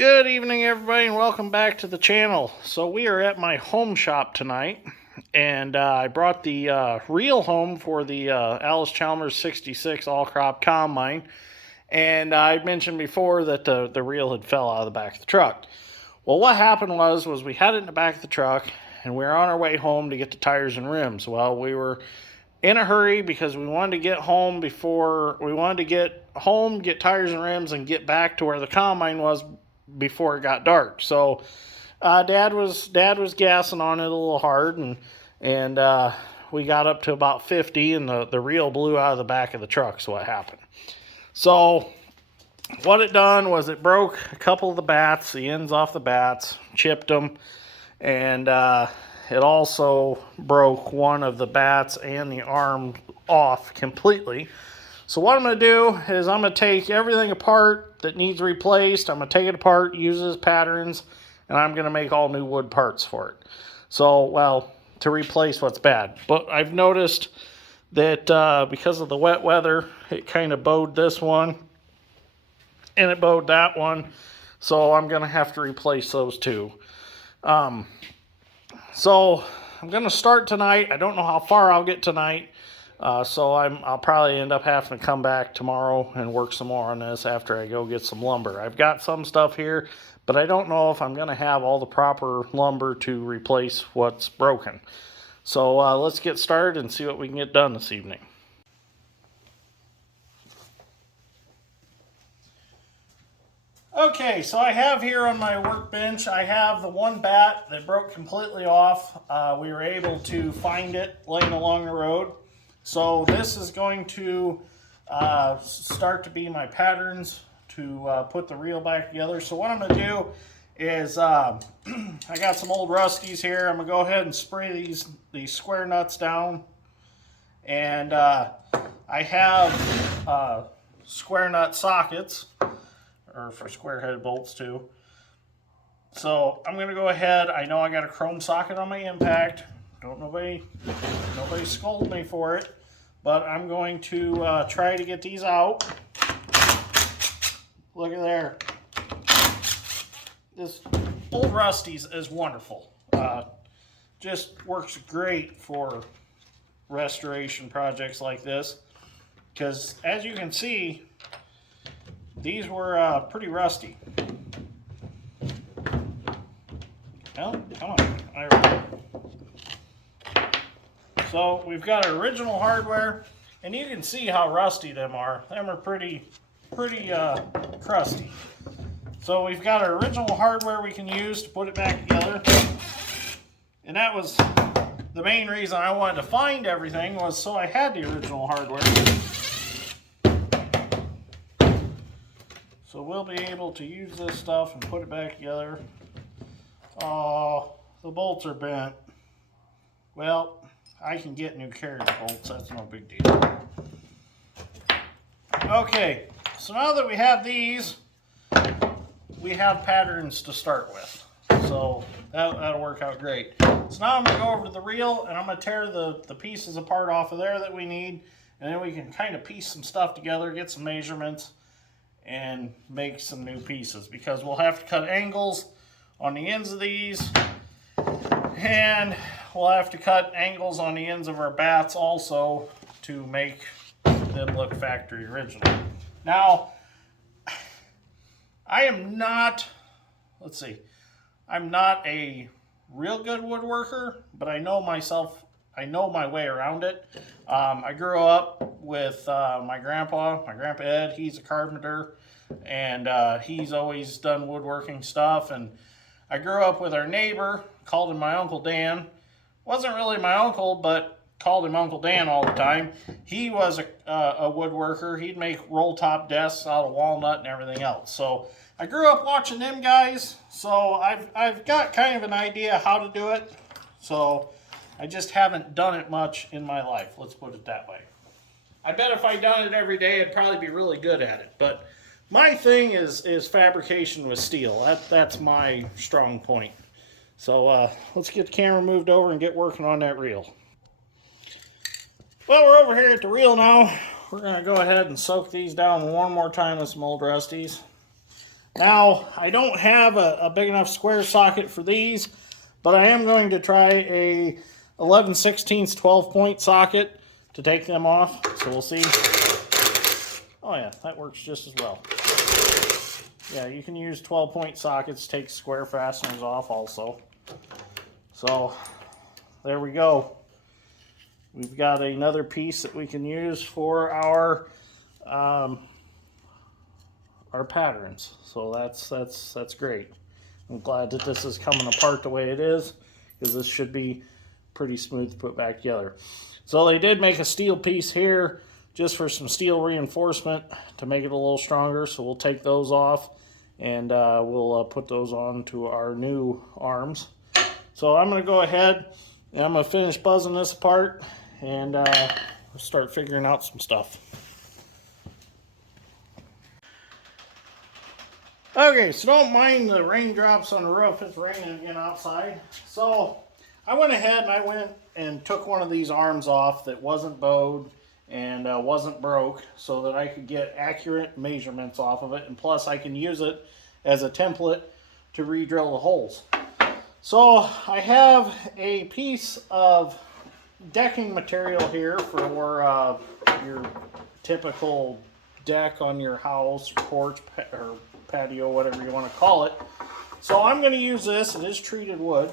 Good evening, everybody, and welcome back to the channel. So we are at my home shop tonight, and I brought the reel home for the Allis-Chalmers 66 all-crop combine. And I mentioned before that the reel had fell out of the back of the truck. Well, what happened was we had it in the back of the truck, and we were on our way home to get the tires and rims. Well, we were in a hurry because we wanted to get home get tires and rims, and get back to where the combine was before it got dark. So dad was gassing on it a little hard, and we got up to about 50, and the reel blew out of the back of the truck. So what happened? So what it done was it broke a couple of the bats, the ends off the bats, chipped them, and it also broke one of the bats and the arm off completely. So what I'm going to do is I'm going to take everything apart that needs replaced. I'm going to take it apart, use it as patterns, and I'm going to make all new wood parts for it. So, well, to replace what's bad. But I've noticed that because of the wet weather, it kind of bowed this one, and it bowed that one. So I'm going to have to replace those two. So I'm going to start tonight. I don't know how far I'll get tonight. So I'll probably end up having to come back tomorrow and work some more on this after I go get some lumber. I've got some stuff here, but I don't know if I'm going to have all the proper lumber to replace what's broken. So let's get started and see what we can get done this evening. Okay, so I have here on my workbench, I have the one bat that broke completely off. We were able to find it laying along the road. So this is going to start to be my patterns to put the reel back together. So what I'm going to do is I got some old rusties here. I'm going to go ahead and spray these square nuts down. And I have square nut sockets, or for square headed bolts too. So I'm going to go ahead. I know I got a chrome socket on my impact. Nobody scold me for it, but I'm going to try to get these out. Look at there. This old Rusty's is wonderful. Just works great for restoration projects like this, because as you can see, these were pretty rusty. Well, come on. There we go. So we've got our original hardware, and you can see how rusty them are. Them are pretty crusty. So we've got our original hardware we can use to put it back together. And that was the main reason I wanted to find everything, was so I had the original hardware. So we'll be able to use this stuff and put it back together. Oh, the bolts are bent. Well, I can get new carriage bolts, that's no big deal. Okay, so now that we have these, we have patterns to start with. So that'll work out great. So now I'm going to go over to the reel, and I'm going to tear the pieces apart off of there that we need, and then we can kind of piece some stuff together, get some measurements, and make some new pieces, because we'll have to cut angles on the ends of these, and we'll have to cut angles on the ends of our bats also to make them look factory original. Now, I am not, I'm not a real good woodworker, but I know my way around it. I grew up with my grandpa Ed. He's a carpenter, and he's always done woodworking stuff. And I grew up with our neighbor, called him my Uncle Dan. Wasn't really my uncle, but called him Uncle Dan all the time. He was a woodworker. He'd make roll top desks out of walnut and everything else. So I grew up watching them guys, so I've got kind of an idea how to do it. So I just haven't done it much in my life, let's put it that way. I bet if I'd done it every day, I'd probably be really good at it. But my thing is fabrication with steel. That's my strong point. So let's get the camera moved over and get working on that reel. Well, we're over here at the reel now. We're going to go ahead and soak these down one more time with some old Rusties. Now, I don't have a big enough square socket for these, but I am going to try a 11/16 12-point socket to take them off, so we'll see. Oh yeah, that works just as well. Yeah, you can use 12-point sockets to take square fasteners off also. So, there we go. We've got another piece that we can use for our patterns. So that's great. I'm glad that this is coming apart the way it is, because this should be pretty smooth to put back together. So they did make a steel piece here just for some steel reinforcement to make it a little stronger. So we'll take those off and we'll put those on to our new arms. So I'm going to go ahead and I'm going to finish buzzing this apart and start figuring out some stuff. Okay, so don't mind the raindrops on the roof. It's raining again outside. So I went ahead and I went and took one of these arms off that wasn't bowed and wasn't broke, so that I could get accurate measurements off of it, and plus I can use it as a template to re-drill the holes. So I have a piece of decking material here for your typical deck on your house, porch, or patio, whatever you want to call it. So I'm going to use this. It is treated wood.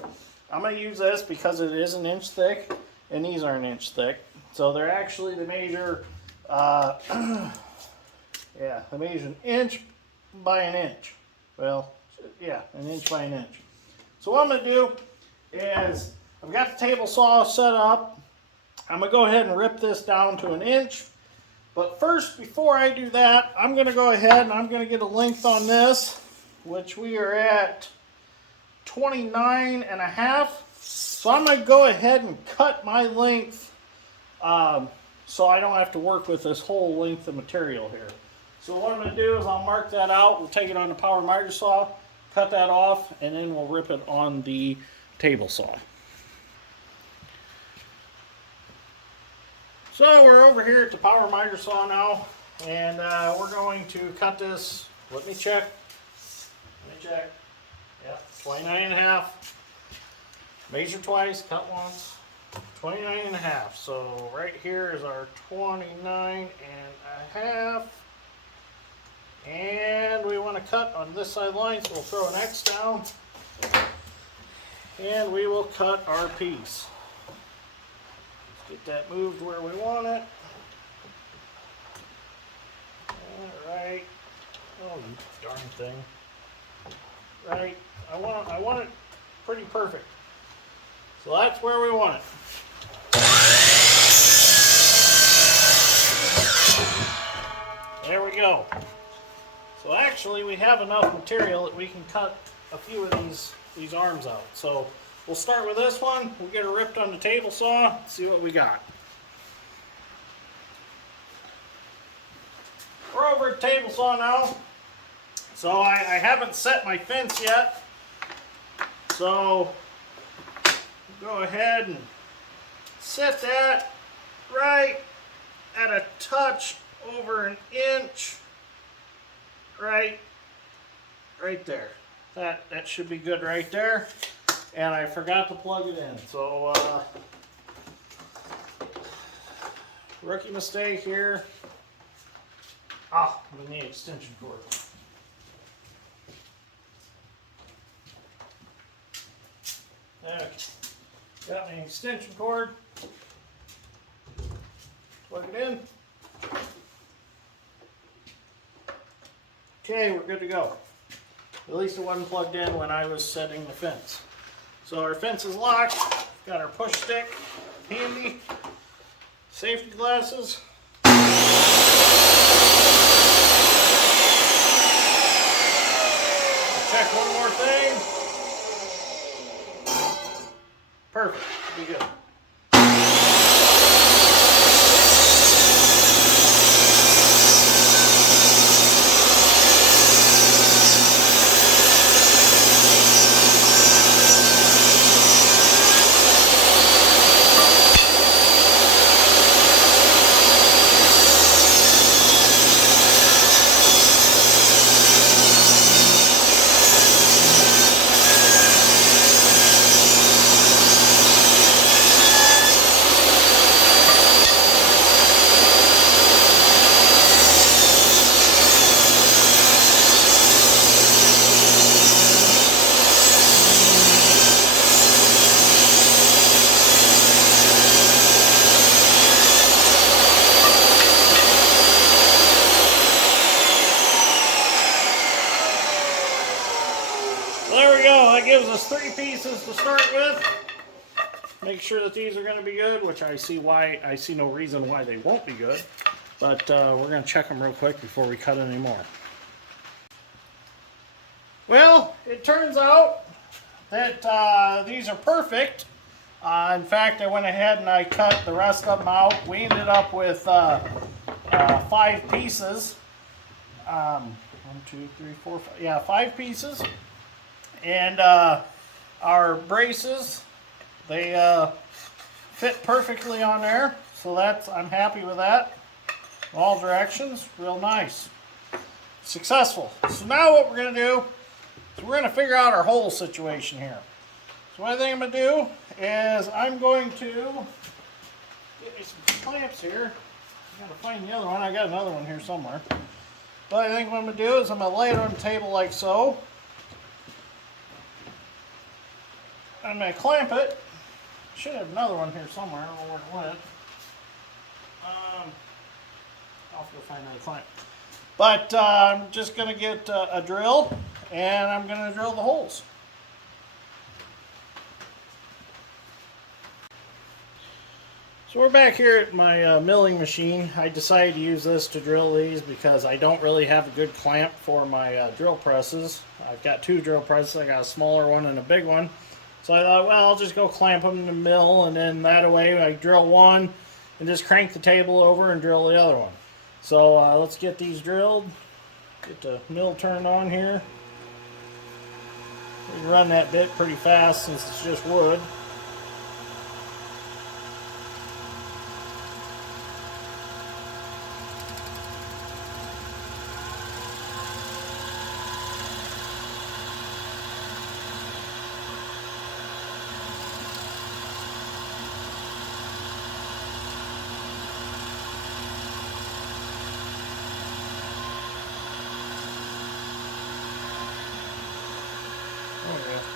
I'm going to use this because it is 1 inch thick, and these are 1 inch thick. So they're actually, they measure, yeah, they measure 1 inch by 1 inch. Well, yeah, 1 inch by 1 inch. So what I'm going to do is, I've got the table saw set up. I'm going to go ahead and rip this down to 1 inch. But first, before I do that, I'm going to go ahead and I'm going to get a length on this, which we are at 29.5. So I'm going to go ahead and cut my length so I don't have to work with this whole length of material here. So what I'm going to do is I'll mark that out. We'll take it on the power miter saw, cut that off, and then we'll rip it on the table saw. So we're over here at the power miter saw now, and we're going to cut this. Let me check. Yep, 29.5. Measure twice, cut once. 29.5. So right here is our 29.5. And we want to cut on this side line, so we'll throw an X down. And we will cut our piece. Get that moved where we want it. Alright. Oh, you darn thing. Right. I want it pretty perfect. So that's where we want it. There we go. So actually we have enough material that we can cut a few of these arms out. So we'll start with this one. We'll get it ripped on the table saw, see what we got. We're over at the table saw now. So I haven't set my fence yet. So go ahead and set that right at a touch over 1 inch. Right there. That should be good right there. And I forgot to plug it in. So rookie mistake here. We need extension cord. Okay. Got my extension cord. Plug it in. Okay, we're good to go. At least it wasn't plugged in when I was setting the fence. So our fence is locked. Got our push stick handy. Safety glasses. Check one more thing. Perfect. Be good. we go. That gives us 3 pieces to start with. Make sure that these are going to be good, which I see no reason why they won't be good. But we're going to check them real quick before we cut any more. Well, it turns out that these are perfect. In fact, I went ahead and I cut the rest of them out. We ended up with 5 pieces. 1, 2, 3, 4, 5. Yeah, 5 pieces. And our braces, they fit perfectly on there. So I'm happy with that. All directions, real nice. Successful. So now what we're going to do is we're going to figure out our hole situation here. So what I think I'm going to do is I'm going to get me some clamps here. I got to find the other one. I got another one here somewhere. But I think what I'm going to do is I'm going to lay it on the table like so. I'm going to clamp it. Should have another one here somewhere. I don't know where it went. I'll have to go find another clamp. But I'm just going to get a drill and I'm going to drill the holes. So we're back here at my milling machine. I decided to use this to drill these because I don't really have a good clamp for my drill presses. I've got 2 drill presses. I got a smaller one and a big one. So I thought, well, I'll just go clamp them in the mill, and then that way I drill one and just crank the table over and drill the other one. So let's get these drilled. Get the mill turned on here. We can run that bit pretty fast since it's just wood.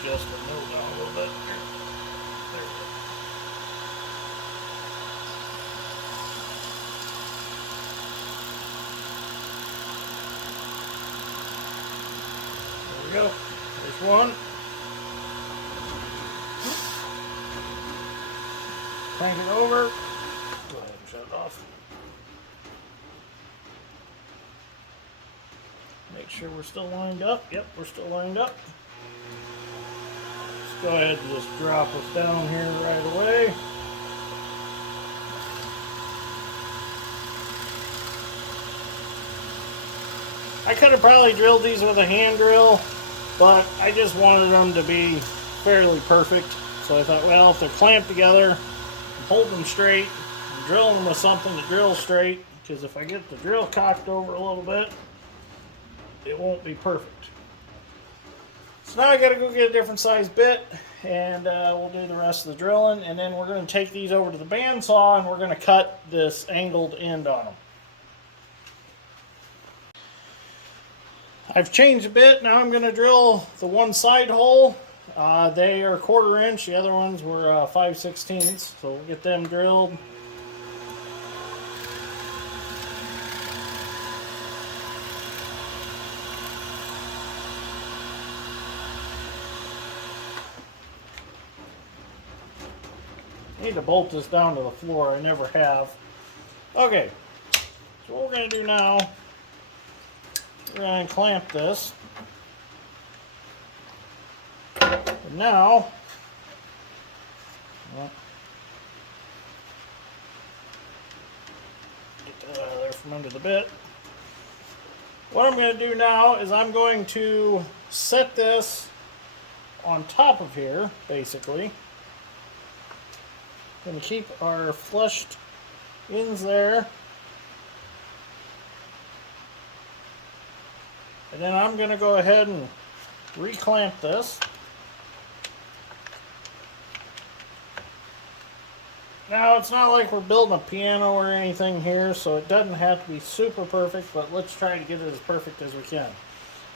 Just a mill down a little bit. There we go. There we go. There's one. Crank it over. Go ahead and shut it off. Make sure we're still lined up. Yep, we're still lined up. Go ahead and just drop us down here right away. I could have probably drilled these with a hand drill, but I just wanted them to be fairly perfect. So I thought, well, if they're clamped together, I'm holding them straight, I'm drilling them with something to drill straight, because if I get the drill cocked over a little bit, it won't be perfect. So now I got to go get a different size bit, and we'll do the rest of the drilling, and then we're going to take these over to the bandsaw and we're going to cut this angled end on them. I've changed a bit. Now I'm going to drill the one side hole. They are 1/4 inch. The other ones were 5/16. So we'll get them drilled. I need to bolt this down to the floor. I never have. Okay, so what we're going to do now, we're going to clamp this. And now, get that out of there from under the bit. What I'm going to do now is I'm going to set this on top of here, basically. Going to keep our flushed ends there. And then I'm going to go ahead and reclamp this. Now, it's not like we're building a piano or anything here, so it doesn't have to be super perfect, but let's try to get it as perfect as we can.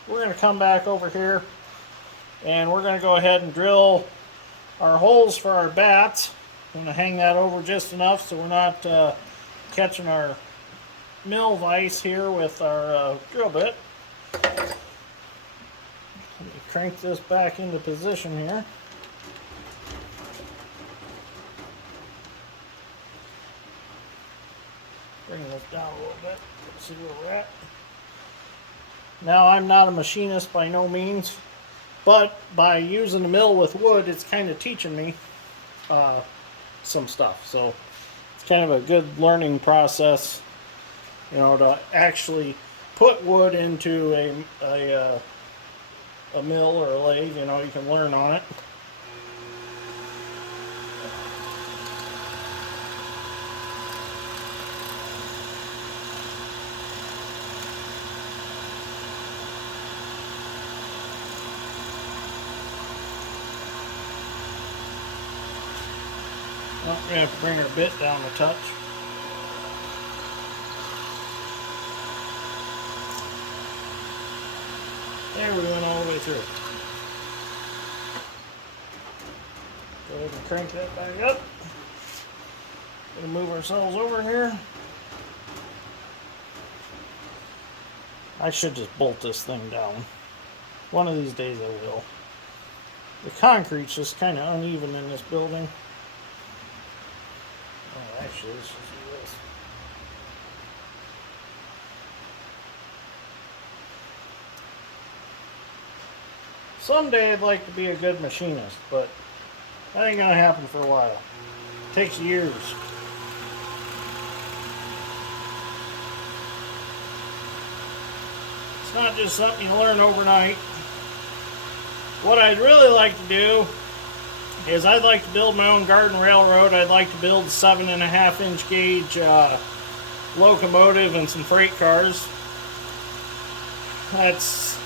We're going to come back over here, and we're going to go ahead and drill our holes for our bats. I'm going to hang that over just enough so we're not catching our mill vise here with our drill bit. Let me crank this back into position here. Bring this down a little bit. Let's see where we're at. Now, I'm not a machinist by no means, but by using the mill with wood, it's kind of teaching me some stuff. So it's kind of a good learning process, you know, to actually put wood into a mill or a lathe. You know, you can learn on it. Well, we're going to have to bring our bit down a touch. There, we went all the way through. Go ahead and crank that back up. Gonna move ourselves over here. I should just bolt this thing down. One of these days I will. The concrete's just kind of uneven in this building. Oh, actually, let's just do this. Someday I'd like to be a good machinist, but that ain't gonna happen for a while. It takes years. It's not just something you learn overnight. What I'd really like to do is I'd like to build my own garden railroad. I'd like to build a 7.5-inch gauge locomotive and some freight cars. That's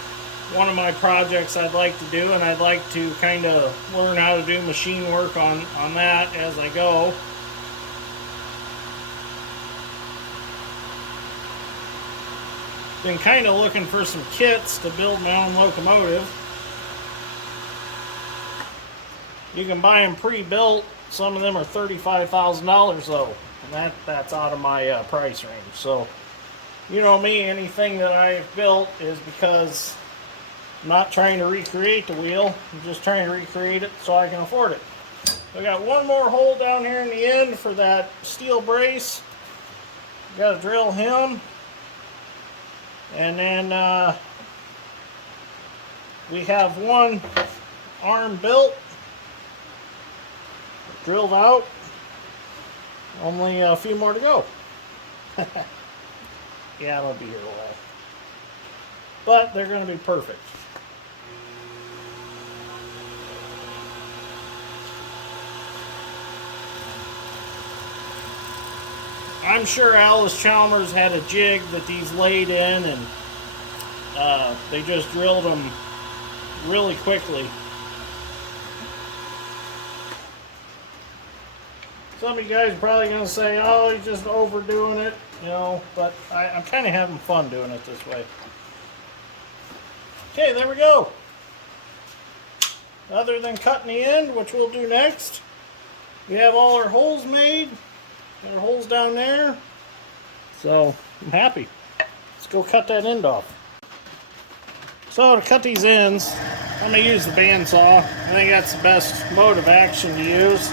one of my projects I'd like to do, and I'd like to kind of learn how to do machine work on that as I go. Been kind of looking for some kits to build my own locomotive. You can buy them pre-built. Some of them are $35,000 though, and that's out of my price range. So, you know me, anything that I've built is because I'm not trying to recreate the wheel. I'm just trying to recreate it so I can afford it. I got one more hole down here in the end for that steel brace. Got to drill him, and then we have one arm built. Drilled out. Only a few more to go. Yeah, I won't be here a while. But they're going to be perfect. I'm sure Allis-Chalmers had a jig that these laid in, and they just drilled them really quickly. Some of you guys are probably going to say, oh, he's just overdoing it, you know, but I'm kind of having fun doing it this way. Okay, there we go. Other than cutting the end, which we'll do next, we have all our holes made. Got our holes down there. So, I'm happy. Let's go cut that end off. So, to cut these ends, I'm going to use the bandsaw. I think that's the best mode of action to use.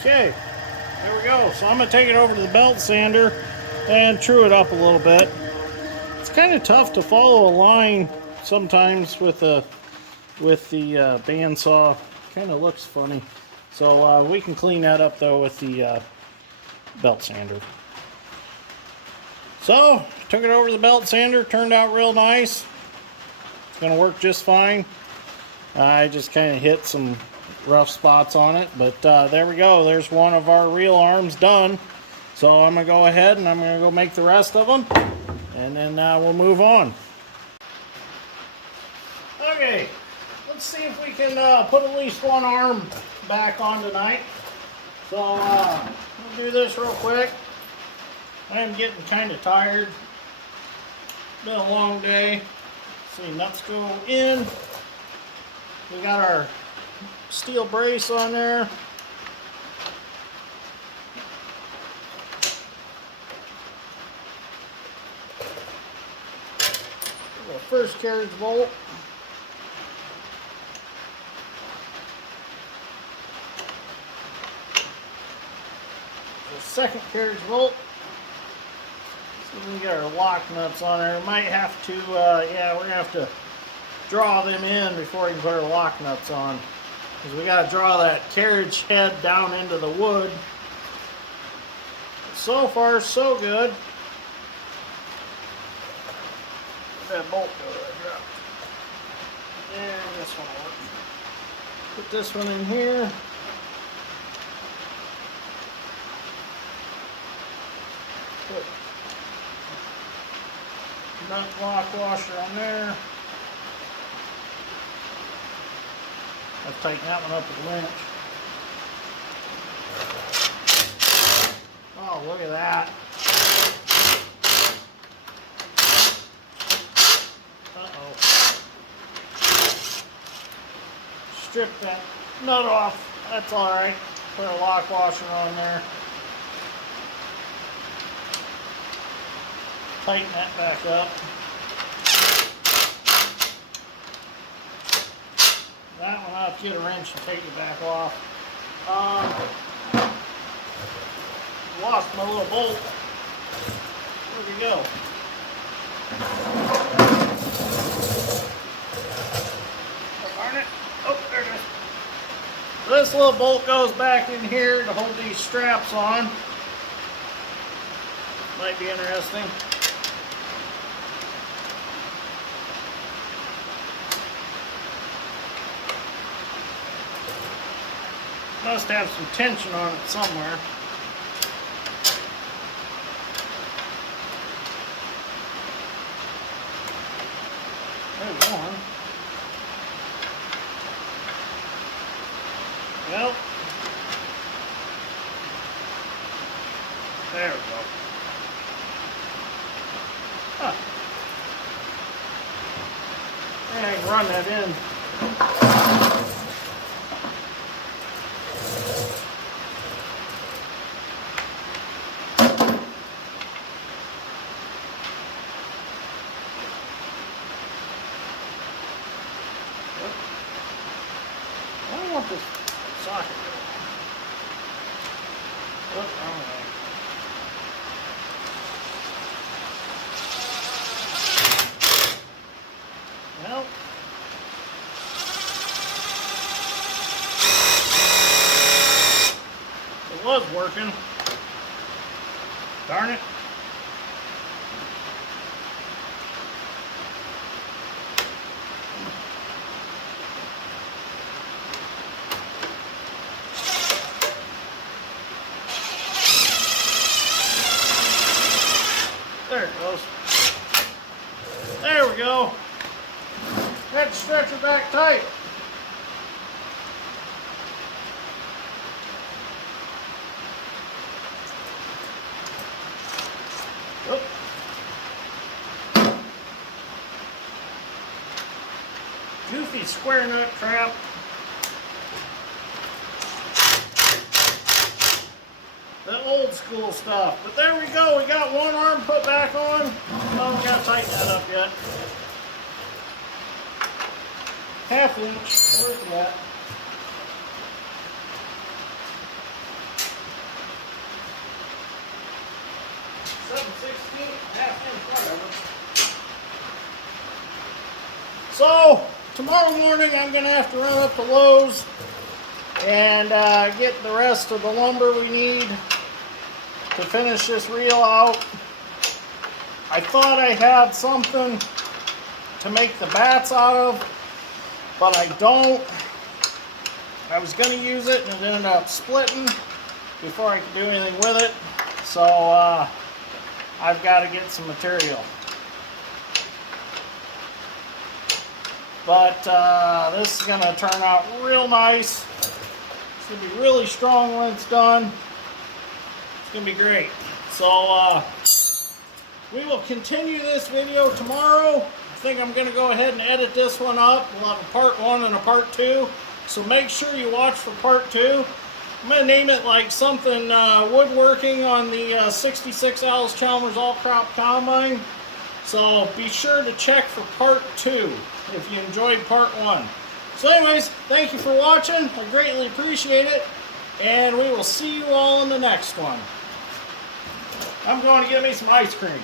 Okay, there we go. So I'm going to take it over to the belt sander and true it up a little bit. It's kind of tough to follow a line sometimes with the bandsaw. Kind of looks funny. So we can clean that up though with the belt sander. So took it over to the belt sander. Turned out real nice. It's going to work just fine. I just kind of hit some rough spots on it. But there we go. There's one of our reel arms done. So I'm going to go ahead and I'm going to go make the rest of them. And then we'll move on. Okay, let's see if we can put at least one arm back on tonight. So we'll do this real quick. I am getting kind of tired. Been a long day. See, nuts go in. We got our steel brace on there. The first carriage bolt. The second carriage bolt. So we got our lock nuts on there. We might have to, yeah, we're gonna have to draw them in before we can put our lock nuts on. Because we gotta draw that carriage head down into the wood. So far, so good. That bolt go I dropped. And this one will work. Put this one in here. Put nut lock washer on there. I'll tighten that one up with a wrench. Oh, look at that. Uh-oh. Strip that nut off. That's alright. Put a lock washer on there. Tighten that back up. That one I'll have to get a wrench and take it back off. Lost my little bolt. Where'd it go? Oh, darn it. Oh, there it is. So this little bolt goes back in here to hold these straps on. Might be interesting. Must have some tension on it somewhere. There's one. Well, there we go. Huh. And I can run that in. This socket. Wrong way. Well, it was working. Darn it. There it goes. There we go. Had to stretch it back tight. Oop. Goofy square nut trap. The old school stuff. But there we go. We got one arm put back on. Oh, we gotta tighten that up yet. Half inch. Where's that? 7/16, half inch, whatever. So tomorrow morning I'm gonna have to run up to Lowe's and get the rest of the lumber we need to finish this reel out. I thought I had something to make the bats out of, but I don't. I was going to use it and it ended up splitting before I could do anything with it. So I've got to get some material. But this is going to turn out real nice. It's going to be really strong when it's done. It's going to be great. So we will continue this video tomorrow. I think I'm going to go ahead and edit this one up. We'll have a part 1 and a part 2. So make sure you watch for part 2. I'm going to name it like something woodworking on the 66 Allis-Chalmers all-crop combine. So be sure to check for part 2 if you enjoyed part 1. So anyways, thank you for watching. I greatly appreciate it. And we will see you all in the next one. I'm going to get me some ice cream.